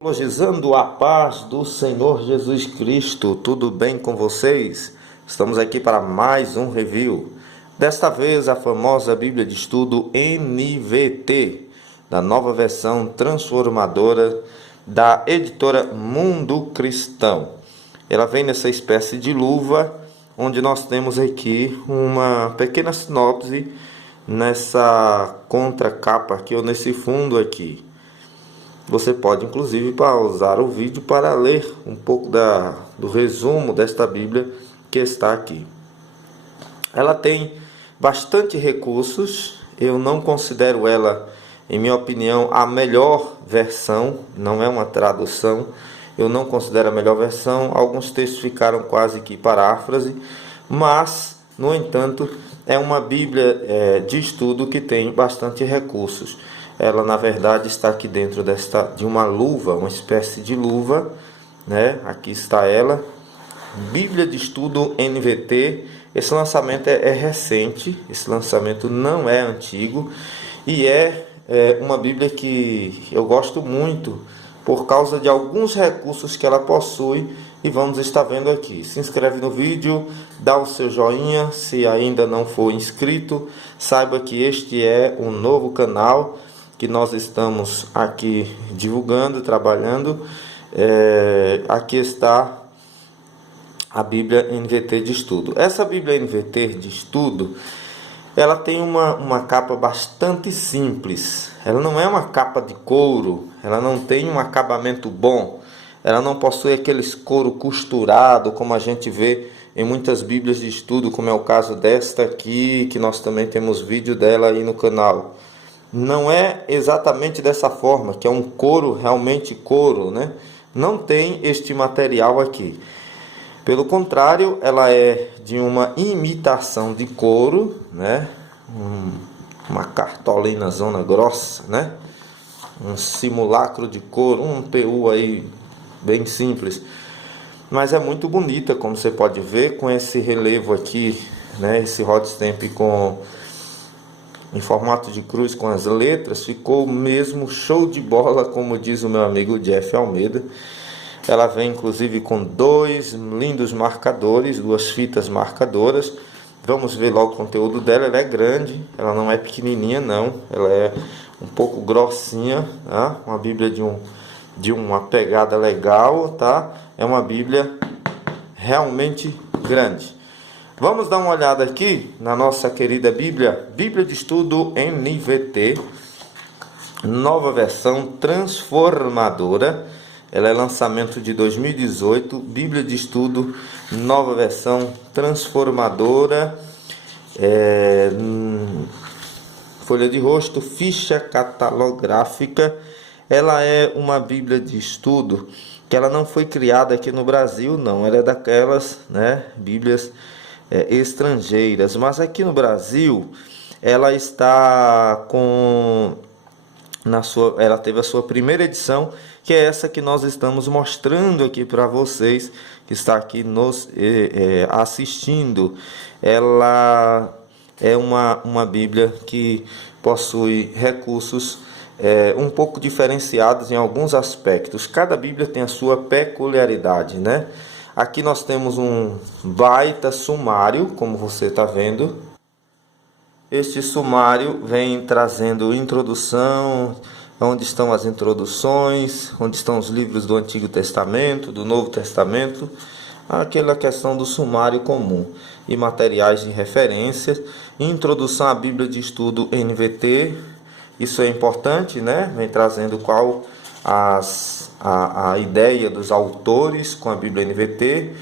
Elogiando a paz do Senhor Jesus Cristo, tudo bem com vocês? Estamos aqui para mais um review. Desta vez a famosa Bíblia de Estudo NVT, da nova versão transformadora da editora Mundo Cristão. Ela vem nessa espécie de luva, onde nós temos aqui uma pequena sinopse nessa contracapa aqui, ou nesse fundo aqui. Você pode inclusive pausar o vídeo para ler um pouco do resumo desta Bíblia que está aqui. Ela tem bastante recursos. Eu não considero ela, em minha opinião, a melhor versão. Não é uma tradução. Eu não considero a melhor versão. Alguns textos ficaram quase que paráfrase. Mas, no entanto, é uma Bíblia de estudo que tem bastante recursos. Ela, na verdade, está aqui dentro de uma luva, uma espécie de luva, né? Aqui está ela, Bíblia de Estudo NVT. Esse lançamento é recente, esse lançamento não é antigo, e é uma Bíblia que eu gosto muito por causa de alguns recursos que ela possui, e vamos estar vendo aqui. Se inscreve no vídeo, dá o seu joinha, se ainda não for inscrito, saiba que este é um novo canal que nós estamos aqui divulgando, trabalhando. Aqui está a Bíblia NVT de Estudo. Essa Bíblia NVT de Estudo, ela tem uma capa bastante simples. Ela não é uma capa de couro, ela não tem um acabamento bom, ela não possui aqueles couro costurado como a gente vê em muitas Bíblias de Estudo, como é o caso desta aqui, que nós também temos vídeo dela aí no canal. Não é exatamente dessa forma, que é um couro, realmente couro, né? Não tem este material aqui. Pelo contrário, ela é de uma imitação de couro, né? Uma cartolina zona grossa, né? Um simulacro de couro, um PU aí bem simples. Mas é muito bonita, como você pode ver, com esse relevo aqui, né? Esse hot stamp em formato de cruz com as letras, ficou mesmo show de bola, como diz o meu amigo Jeff Almeida. Ela vem inclusive com dois lindos marcadores, duas fitas marcadoras. Vamos ver logo o conteúdo dela. Ela é grande, ela não é pequenininha não, ela é um pouco grossinha, tá? Uma Bíblia de uma pegada legal, tá? É uma Bíblia realmente grande. Vamos dar uma olhada aqui na nossa querida Bíblia de Estudo NVT, nova versão transformadora. Ela é lançamento de 2018, Bíblia de Estudo, nova versão transformadora, folha de rosto, ficha catalográfica. Ela é uma Bíblia de Estudo que ela não foi criada aqui no Brasil, não. Ela é daquelas, né, Bíblias estrangeiras, mas aqui no Brasil ela está ela teve a sua primeira edição, que é essa que nós estamos mostrando aqui para vocês, que está aqui nos assistindo. Ela é uma Bíblia que possui recursos um pouco diferenciados em alguns aspectos. Cada Bíblia tem a sua peculiaridade, né? Aqui nós temos um baita sumário, como você está vendo. Este sumário vem trazendo introdução, onde estão as introduções, onde estão os livros do Antigo Testamento, do Novo Testamento, aquela questão do sumário comum e materiais de referência. Introdução à Bíblia de Estudo NVT, isso é importante, né? Vem trazendo qual a ideia dos autores com a Bíblia NVT,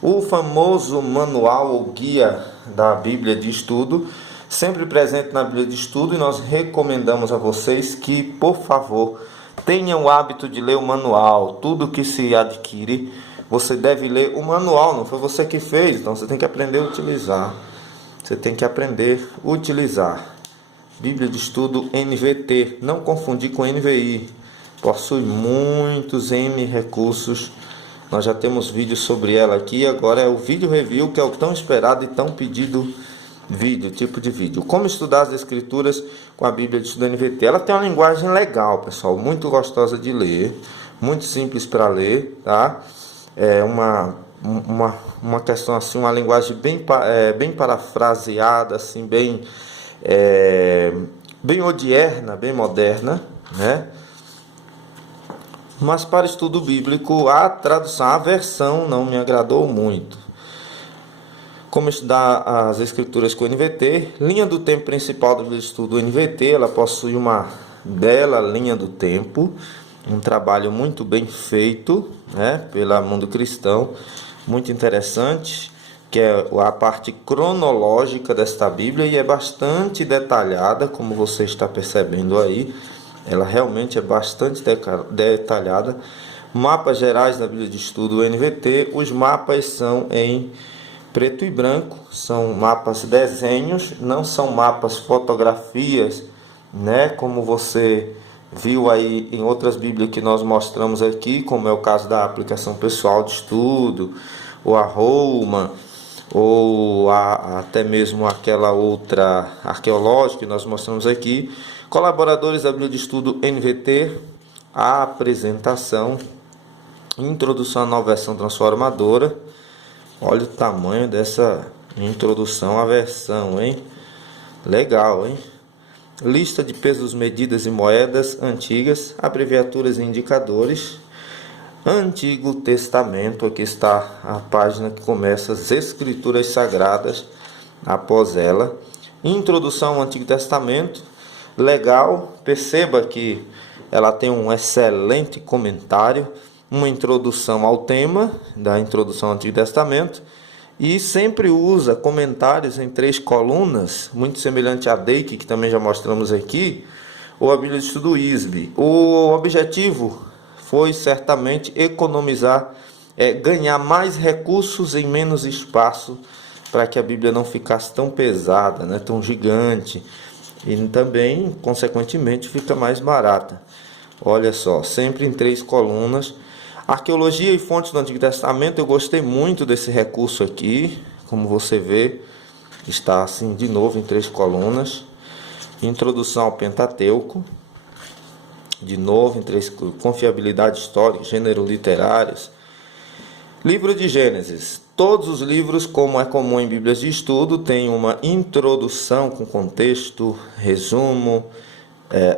o famoso manual ou guia da Bíblia de Estudo, sempre presente na Bíblia de Estudo, e nós recomendamos a vocês que, por favor, tenham o hábito de ler o manual. Tudo que se adquire, você deve ler o manual, não foi você que fez, então você tem que aprender a utilizar. Você tem que aprender a utilizar. Bíblia de Estudo NVT, não confundir com NVI. Possui muitos recursos. Nós já temos vídeos sobre ela aqui. Agora é o vídeo review, que é o tão esperado e tão pedido tipo de vídeo. Como estudar as escrituras com a Bíblia de Estudo NVT. Ela tem uma linguagem legal, pessoal, muito gostosa de ler, muito simples para ler, tá? É uma questão assim, uma linguagem bem parafraseada, assim, bem odierna, bem moderna, né? Mas para estudo bíblico, a tradução, a versão não me agradou muito. Como estudar as escrituras com o NVT, linha do tempo principal do estudo NVT, ela possui uma bela linha do tempo, um trabalho muito bem feito, né, pela Mundo Cristão, muito interessante, que é a parte cronológica desta Bíblia e é bastante detalhada, como você está percebendo aí. Ela realmente é bastante detalhada. Mapas gerais da Bíblia de Estudo NVT. Os mapas são em preto e branco, são mapas desenhos, não são mapas fotografias, né? Como você viu aí em outras Bíblias que nós mostramos aqui, como é o caso da aplicação pessoal de estudo, ou a Roma, ou até mesmo aquela outra arqueológica que nós mostramos aqui. Colaboradores da Bíblia de Estudo NVT, a apresentação, introdução à nova versão transformadora. Olha o tamanho dessa introdução à versão, hein? Legal, hein? Lista de pesos, medidas e moedas antigas, abreviaturas e indicadores. Antigo Testamento, aqui está a página que começa as Escrituras Sagradas, após ela. Introdução ao Antigo Testamento, legal, perceba que ela tem um excelente comentário, uma introdução ao tema da introdução ao Antigo Testamento, e sempre usa comentários em 3 colunas, muito semelhante a Deik, que também já mostramos aqui, ou a Bíblia de Estudo ISB. O objetivo foi certamente economizar, ganhar mais recursos em menos espaço, para que a Bíblia não ficasse tão pesada, né, tão gigante, e também, consequentemente, fica mais barata. Olha só, sempre em 3 colunas. Arqueologia e fontes do Antigo Testamento, eu gostei muito desse recurso aqui, como você vê, está assim de novo em 3 colunas. Introdução ao Pentateuco, de novo em 3, confiabilidade histórica, gênero literários. Livro de Gênesis. Todos os livros, como é comum em Bíblias de estudo, têm uma introdução com contexto, resumo,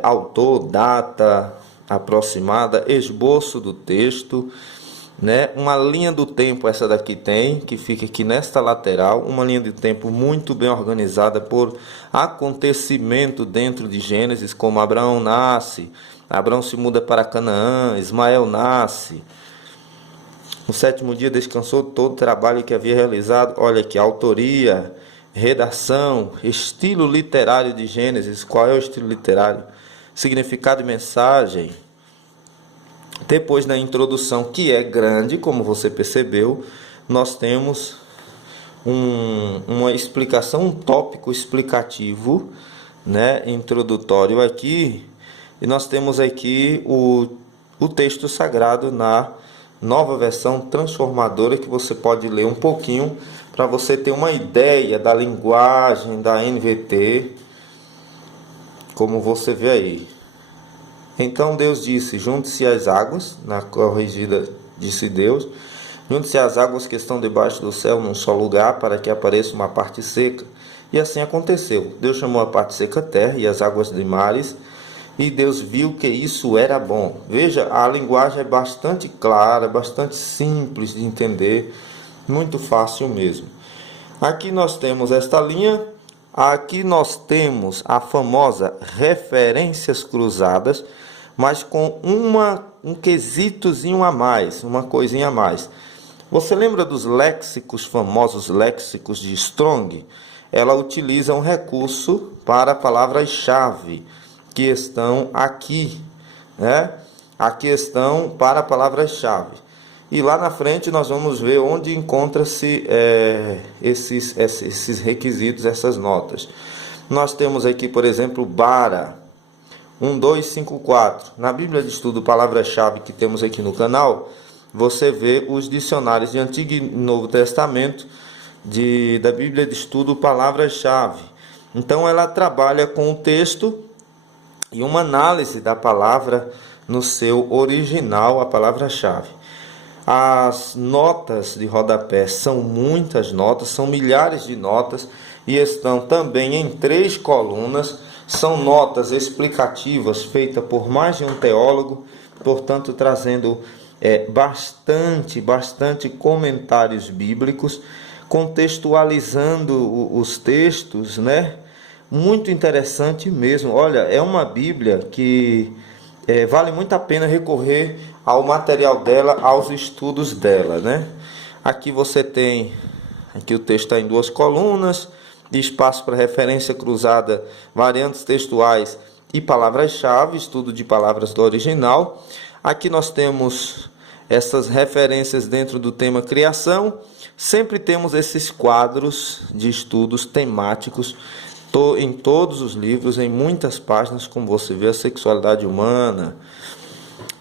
autor, data aproximada, esboço do texto, né? Uma linha do tempo, essa daqui tem, que fica aqui nesta lateral, uma linha de tempo muito bem organizada por acontecimento dentro de Gênesis, como Abraão nasce, Abraão se muda para Canaã, Ismael nasce. No 7º dia descansou todo o trabalho que havia realizado. Olha aqui, autoria, redação, estilo literário de Gênesis. Qual é o estilo literário? Significado e mensagem. Depois da introdução, que é grande, como você percebeu, nós temos uma explicação, um tópico explicativo, né, introdutório aqui, e nós temos aqui o texto sagrado na nova versão transformadora, que você pode ler um pouquinho para você ter uma ideia da linguagem da NVT, como você vê aí. Então Deus disse: junte-se às águas, na corrigida disse Deus, junte-se às águas que estão debaixo do céu num só lugar, para que apareça uma parte seca. E assim aconteceu. Deus chamou a parte seca terra e as águas de mares, e Deus viu que isso era bom. Veja, a linguagem é bastante clara, bastante simples de entender, muito fácil mesmo. Aqui nós temos esta linha, aqui nós temos a famosa referências cruzadas, mas com um quesitozinho a mais, uma coisinha a mais. Você lembra dos léxicos, famosos léxicos de Strong? Ela utiliza um recurso para palavras-chave que estão aqui, né? Aqui estão para palavras-chave. E lá na frente nós vamos ver onde encontra-se esses requisitos, essas notas. Nós temos aqui, por exemplo, bara 1254. Na Bíblia de Estudo Palavra-Chave que temos aqui no canal, você vê os dicionários de Antigo e Novo Testamento da Bíblia de Estudo Palavra-Chave. Então ela trabalha com o texto e uma análise da palavra no seu original a palavra-chave. As notas de rodapé são muitas notas, são milhares de notas e estão também em 3 colunas. São notas explicativas feitas por mais de um teólogo, portanto trazendo bastante comentários bíblicos, contextualizando os textos, né? Muito interessante mesmo. Olha, é uma Bíblia que vale muito a pena recorrer ao material dela, aos estudos dela, né? Aqui você tem, aqui o texto está em 2 colunas, espaço para referência cruzada, variantes textuais e palavras-chave, estudo de palavras do original. Aqui nós temos essas referências dentro do tema criação. Sempre temos esses quadros de estudos temáticos em todos os livros, em muitas páginas, como você vê, a sexualidade humana,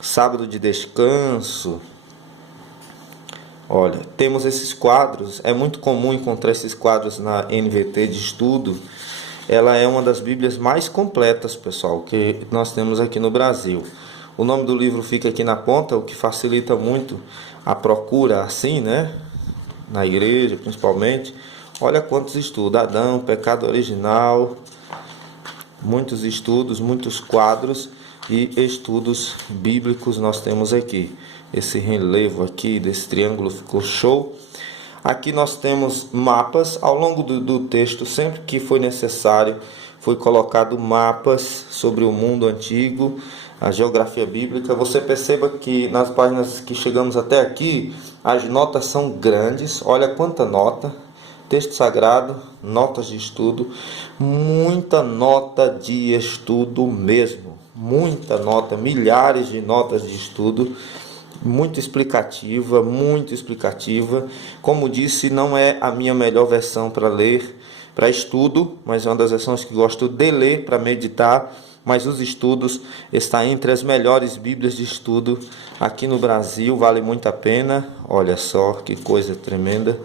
sábado de descanso. Olha, temos esses quadros, é muito comum encontrar esses quadros na NVT de estudo. Ela é uma das bíblias mais completas, pessoal, que nós temos aqui no Brasil. O nome do livro fica aqui na ponta, o que facilita muito a procura, assim, né? Na igreja, principalmente. Olha quantos estudos: Adão, pecado original, muitos estudos, muitos quadros e estudos bíblicos nós temos aqui. Esse relevo aqui desse triângulo ficou show. Aqui nós temos mapas ao longo do texto, sempre que foi necessário, foi colocado mapas sobre o mundo antigo, a geografia bíblica. Você perceba que nas páginas que chegamos até aqui, as notas são grandes. Olha quanta nota. Texto sagrado, notas de estudo, muita nota de estudo mesmo. Muita nota, milhares de notas de estudo. Muito explicativa. Como disse, não é a minha melhor versão para ler, para estudo, mas é uma das versões que gosto de ler para meditar. Mas os estudos está entre as melhores bíblias de estudo aqui no Brasil, vale muito a pena. Olha só que coisa tremenda,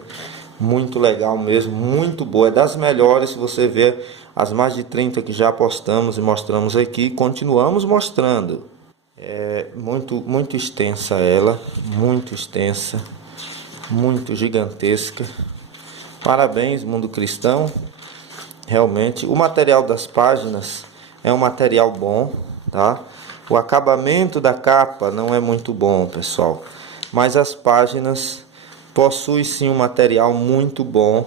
muito legal mesmo, muito boa, é das melhores. Se você ver as mais de 30 que já postamos e mostramos aqui, continuamos mostrando. É muito extensa ela, muito extensa, muito gigantesca. Parabéns, mundo cristão. Realmente, o material das páginas é um material bom, tá? O acabamento da capa não é muito bom, pessoal, mas as páginas possuem sim um material muito bom,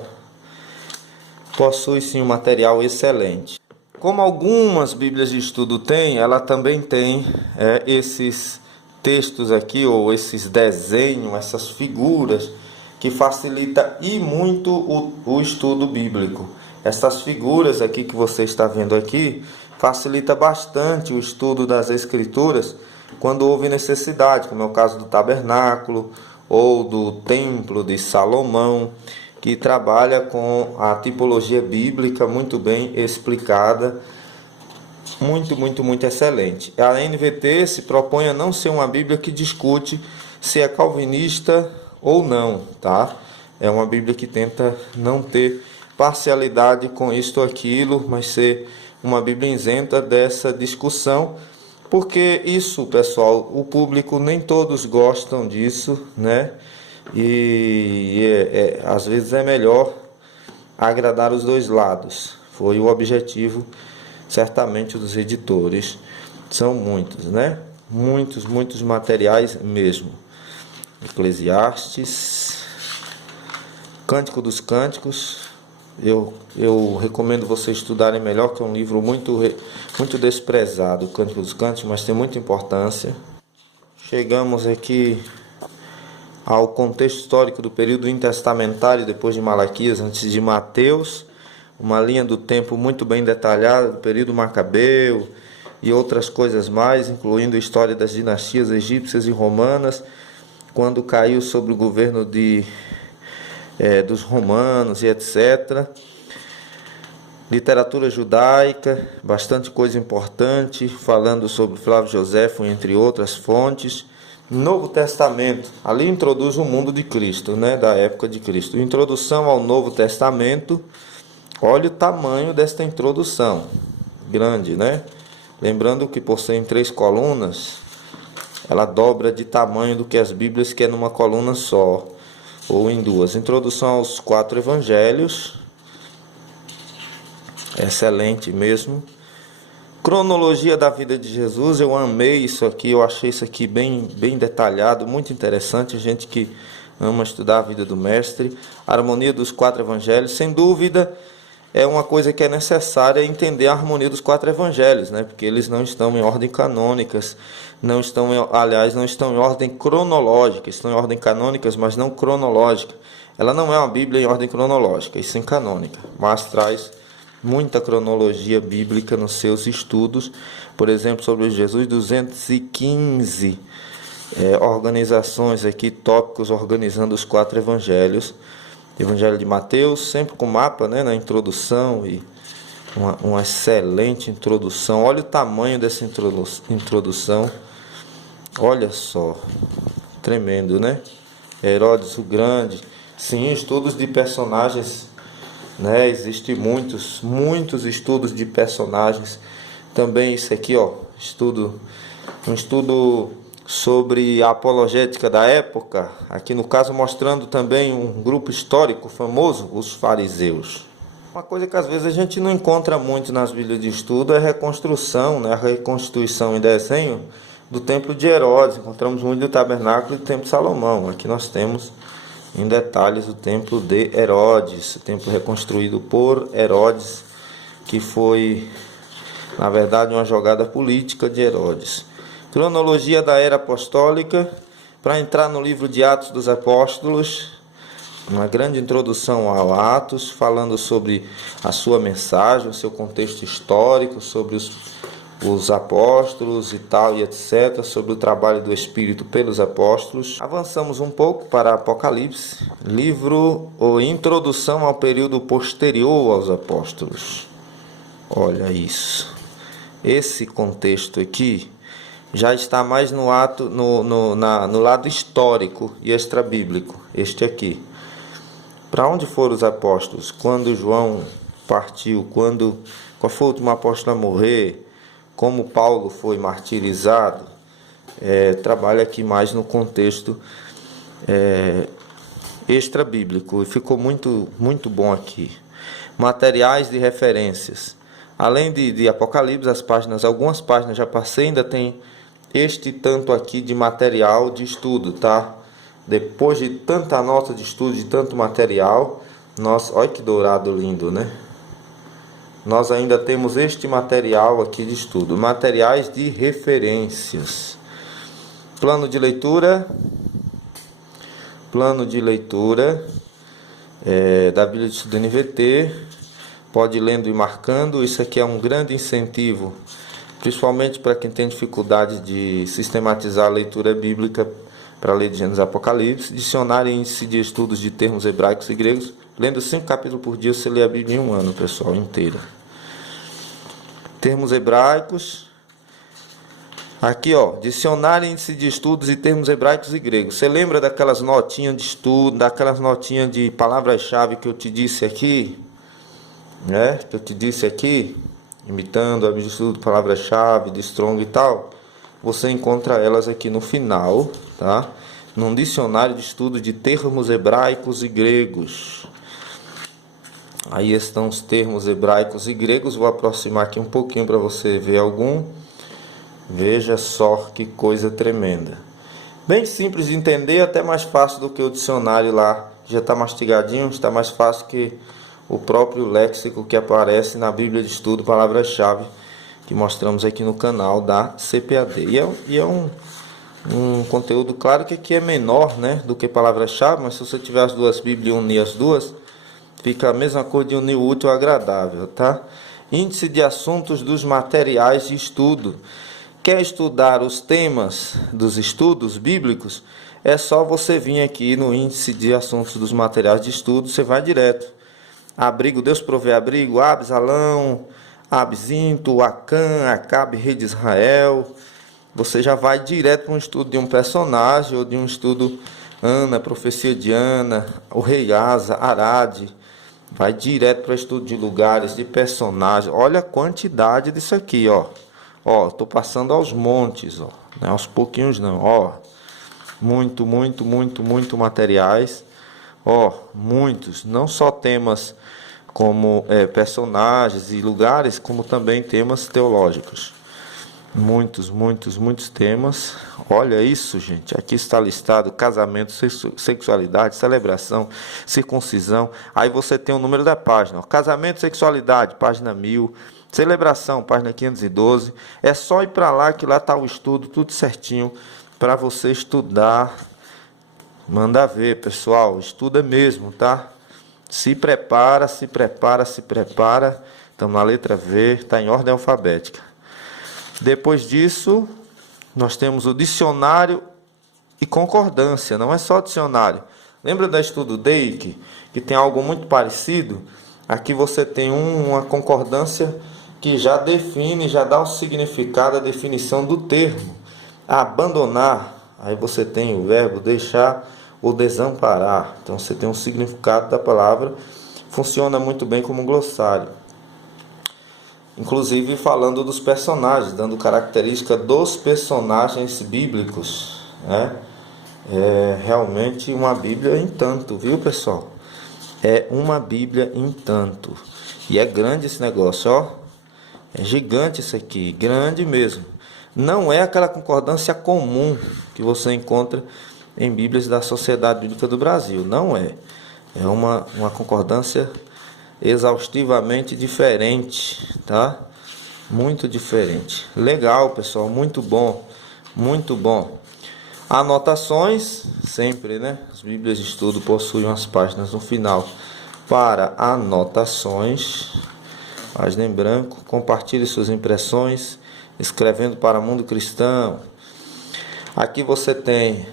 possui sim um material excelente. Como algumas bíblias de estudo têm, ela também tem esses textos aqui, ou esses desenhos, essas figuras, que facilita e muito o estudo bíblico. Essas figuras aqui que você está vendo aqui, facilita bastante o estudo das Escrituras quando houve necessidade, como é o caso do tabernáculo ou do templo de Salomão, que trabalha com a tipologia bíblica muito bem explicada, muito excelente. A NVT se propõe a não ser uma Bíblia que discute se é calvinista ou não, tá? É uma Bíblia que tenta não ter parcialidade com isto ou aquilo, mas ser uma Bíblia isenta dessa discussão, porque isso, pessoal, o público nem todos gostam disso, né? E às vezes é melhor agradar os dois lados. Foi o objetivo, certamente, dos editores. São muitos, né? Muitos materiais mesmo. Eclesiastes, Cântico dos Cânticos. Eu recomendo vocês estudarem melhor, que é um livro muito desprezado, o Cântico dos Cânticos, mas tem muita importância. Chegamos aqui ao contexto histórico do período intertestamentário, depois de Malaquias, antes de Mateus, uma linha do tempo muito bem detalhada, do período macabeu e outras coisas mais, incluindo a história das dinastias egípcias e romanas, quando caiu sob o governo dos romanos e etc. Literatura judaica, bastante coisa importante, falando sobre Flávio Joséfo, entre outras fontes. Novo Testamento, ali introduz o mundo de Cristo, né, da época de Cristo. Introdução ao Novo Testamento, olha o tamanho desta introdução, grande, né? Lembrando que por ser em 3 colunas, ela dobra de tamanho do que as Bíblias, que é numa coluna só, ou em duas. Introdução aos 4 evangelhos, excelente mesmo. Cronologia da vida de Jesus, eu amei isso aqui, eu achei isso aqui bem detalhado, muito interessante, gente que ama estudar a vida do mestre. Harmonia dos 4 evangelhos, sem dúvida, é uma coisa que é necessária entender a harmonia dos 4 evangelhos, né? Porque eles não estão em ordem canônicas, não estão em ordem cronológica, estão em ordem canônicas, mas não cronológica. Ela não é uma Bíblia em ordem cronológica, e sim canônica, mas traz muita cronologia bíblica nos seus estudos. Por exemplo, sobre Jesus, 215 organizações aqui, tópicos organizando os 4 evangelhos. Evangelho de Mateus, sempre com mapa, né, na introdução, e uma excelente introdução. Olha o tamanho dessa introdução. Olha só, tremendo, né? Herodes o Grande. Sim, estudos de personagens, né? Existem muitos estudos de personagens. Também isso aqui, ó, um estudo sobre a apologética da época, aqui no caso mostrando também um grupo histórico famoso, os fariseus. Uma coisa que às vezes a gente não encontra muito nas Bíblias de estudo é a reconstrução, né? A reconstituição em desenho do templo de Herodes. Encontramos muito do tabernáculo e do templo de Salomão. Aqui nós temos em detalhes o templo de Herodes, o templo reconstruído por Herodes, que foi, na verdade, uma jogada política de Herodes. Cronologia da era apostólica, para entrar no livro de Atos dos Apóstolos, uma grande introdução ao Atos, falando sobre a sua mensagem, o seu contexto histórico, sobre os apóstolos e tal, e etc., sobre o trabalho do Espírito pelos apóstolos. Avançamos um pouco para Apocalipse, livro ou introdução ao período posterior aos apóstolos. Olha isso. Esse contexto aqui já está mais no lado histórico e extrabíblico, este aqui. Para onde foram os apóstolos? Quando João partiu? Qual foi o último apóstolo a morrer? Como Paulo foi martirizado? Trabalha aqui mais no contexto extrabíblico, e ficou muito bom aqui. Materiais de referências. Além de Apocalipse, algumas páginas já passei, ainda tem este tanto aqui de material de estudo, tá? Depois de tanta nota de estudo, de tanto material, olha que dourado lindo, né? Nós ainda temos este material aqui de estudo, materiais de referências. Plano de leitura da Bíblia de Estudo NVT, pode ir lendo e marcando. Isso aqui é um grande incentivo, principalmente para quem tem dificuldade de sistematizar a leitura bíblica, para ler de Gênesis e Apocalipse. Dicionário e índice de estudos de termos hebraicos e gregos. Lendo 5 capítulos por dia, você lê a Bíblia em um ano, pessoal, inteira. Termos hebraicos. Aqui, ó, dicionário e índice de estudos e termos hebraicos e gregos. Você lembra daquelas notinhas de estudo, daquelas notinhas de palavras-chave que eu te disse aqui? Né? Que eu te disse aqui, imitando a Bíblia de estudo, palavras-chave, de Strong e tal. Você encontra elas aqui no final, tá? Num dicionário de estudo de termos hebraicos e gregos. Aí estão os termos hebraicos e gregos. Vou aproximar aqui um pouquinho para você ver algum. Veja só que coisa tremenda. Bem simples de entender, até mais fácil do que o dicionário lá. Já está mastigadinho, está mais fácil que o próprio léxico que aparece na Bíblia de Estudo, palavras-chave, que mostramos aqui no canal da CPAD. E é um conteúdo, claro que aqui é menor, né, do que palavras-chave, mas se você tiver as duas Bíblias e unir as duas, fica a mesma coisa de unir o útil ao agradável, tá? Índice de assuntos dos materiais de estudo. Quer estudar os temas dos estudos bíblicos? É só você vir aqui no índice de assuntos dos materiais de estudo, você vai direto. Abrigo, Deus provê abrigo, Absalão, Absinto, Acã, Acabe, rei de Israel. Você já vai direto para um estudo de um personagem, ou de um estudo Ana, profecia de Ana, o rei Asa, Arade. Vai direto para estudo de lugares, de personagens. Olha a quantidade disso aqui, ó. Ó, estou passando aos montes, ó. não é aos pouquinhos não, ó, muito materiais, ó, muitos, não só temas como personagens e lugares, como também temas teológicos. Muitos temas. Olha isso, gente. Aqui está listado casamento, sexualidade, celebração, circuncisão. Aí você tem o número da página. Ó. Casamento, sexualidade, página 1000. Celebração, página 512. É só ir para lá que lá está o estudo, tudo certinho para você estudar. Manda ver, pessoal. Estuda mesmo, tá? Se prepara. Estamos na letra V, está em ordem alfabética. Depois disso, nós temos o dicionário e concordância, não é só dicionário. Lembra da Estudo Day, que tem algo muito parecido? Aqui você tem uma concordância que já define, já dá o significado, a definição do termo. Abandonar, aí você tem o verbo deixar ou desamparar. Então você tem um significado da palavra, funciona muito bem como um glossário. Inclusive falando dos personagens, dando característica dos personagens bíblicos, né? É realmente uma Bíblia em tanto, viu, pessoal? É uma Bíblia em tanto. E é grande esse negócio, ó. É gigante isso aqui, grande mesmo. Não é aquela concordância comum que você encontra em Bíblias da Sociedade Bíblica do Brasil, não é. É uma concordância exaustivamente diferente, tá? Muito diferente. Legal, pessoal, muito bom. Anotações, sempre, né? As Bíblias de Estudo possuem umas páginas no final para anotações. Página em branco. Compartilhe suas impressões, escrevendo para Mundo Cristão. Aqui você tem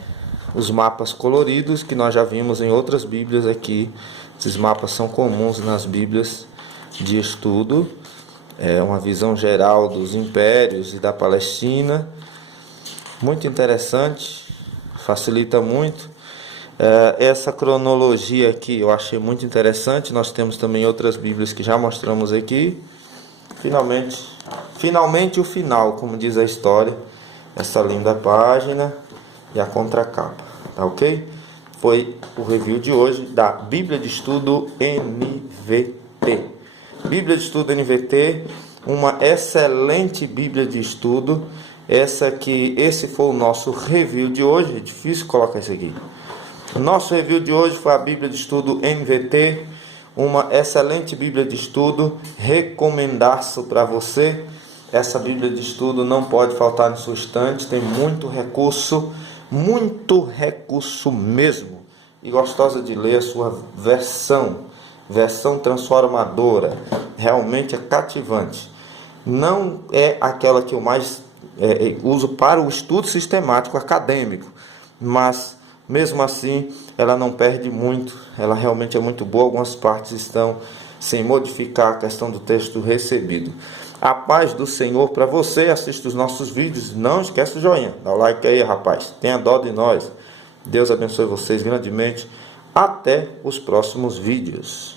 os mapas coloridos que nós já vimos em outras Bíblias aqui. Esses mapas são comuns nas Bíblias de estudo. É uma visão geral dos impérios e da Palestina. Muito interessante, facilita muito. Essa cronologia aqui eu achei muito interessante. Nós temos também outras Bíblias que já mostramos aqui. Finalmente o final, como diz a história. Essa linda página e a contracapa, tá ok? Foi o review de hoje da Bíblia de Estudo NVT. Bíblia de Estudo NVT, uma excelente Bíblia de Estudo. Esse foi o nosso review de hoje. É difícil colocar isso aqui. O nosso review de hoje foi a Bíblia de Estudo NVT, uma excelente Bíblia de Estudo. Recomendaço para você. Essa Bíblia de Estudo não pode faltar na sua estante. Tem muito recurso mesmo. E gostosa de ler a sua versão transformadora. Realmente é cativante. Não é aquela que eu mais uso para o estudo sistemático acadêmico, mas mesmo assim ela não perde muito. Ela realmente é muito boa. Algumas partes estão sem modificar a questão do texto recebido. A paz do Senhor para você. Assista os nossos vídeos. Não esquece o joinha. Dá o like aí, rapaz. Tenha dó de nós. Deus abençoe vocês grandemente. Até os próximos vídeos.